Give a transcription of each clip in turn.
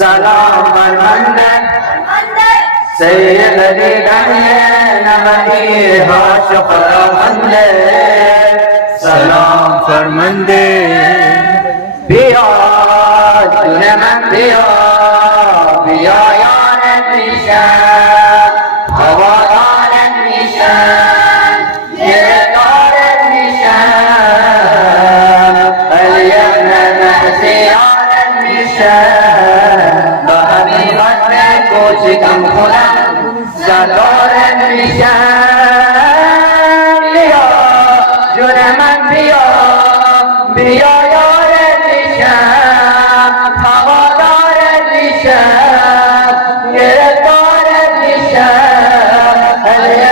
سلام فرمانده سید علی نبی هاش خداونده سلام فرمانده بیا جون من بیا بیا یارت میشم هوادارت میشم گرفتارت میشم علی محزیارت میشم با حبیبت به کوچکم خودم زدارت میشم بیا جون من بیا بیا یارت میشم هوادارت میشم گرفتارت میشم علی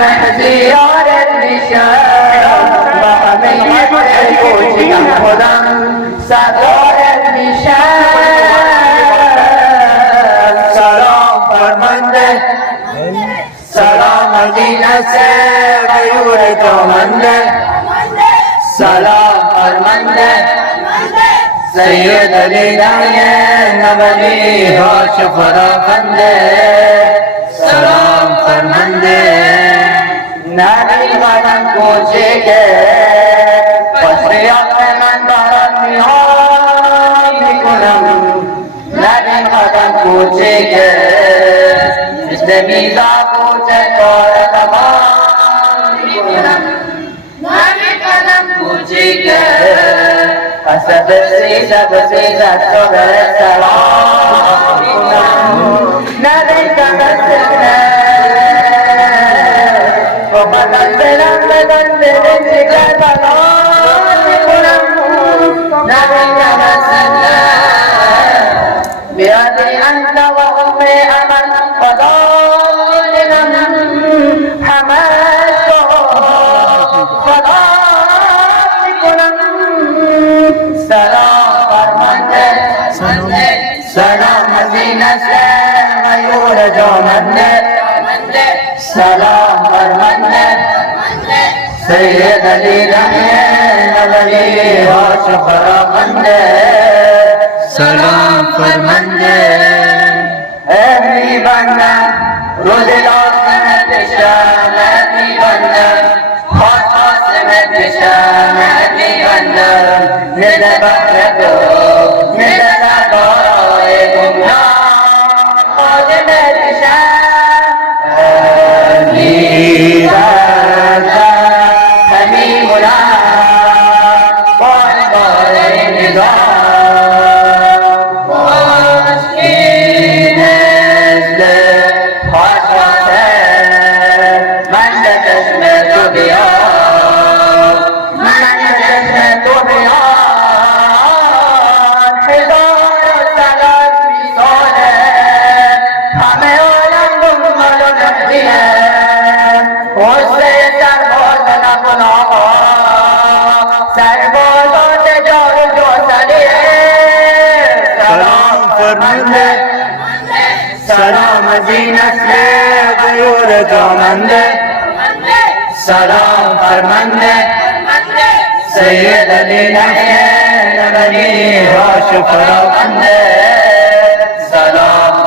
محزیارت میشم با حبیبت به کوچکم خودم زدارت میشم سلام مدینه سے غیور دامنده سلام فرمانده سید علی نبی هاش فراخنده سلام فرمانده نبی قدم کوچکه پشریات من باران میان میکنم نبی قدم کوچکه مثل میزا کوچه کار تمام میکنم نبی قدم کوچکه پس بسیزه تو به سلام میکنم نبی قدم سکنه و بدن سلام بدن دلن جگر سلام میکنم نبی قدم سکنه بیادی انت و ام امن فضالنا همه خدا میکنم سلام فرمانده سلام مدینه سے غیور جامنده سلام فرمانده سید علی نبی هاش خداونده سلام فرمانده میبندم روز لازمت بشم میبندم خواستمت بشم میبندم مثل بحر تو مثل سربارای گمنام خادمت بشم میبندم همیمونم بار نظام سلام مدینه سے غیور دامنده سلام فرمانده سید علی نبی هاش فراخنده سلام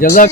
جزاك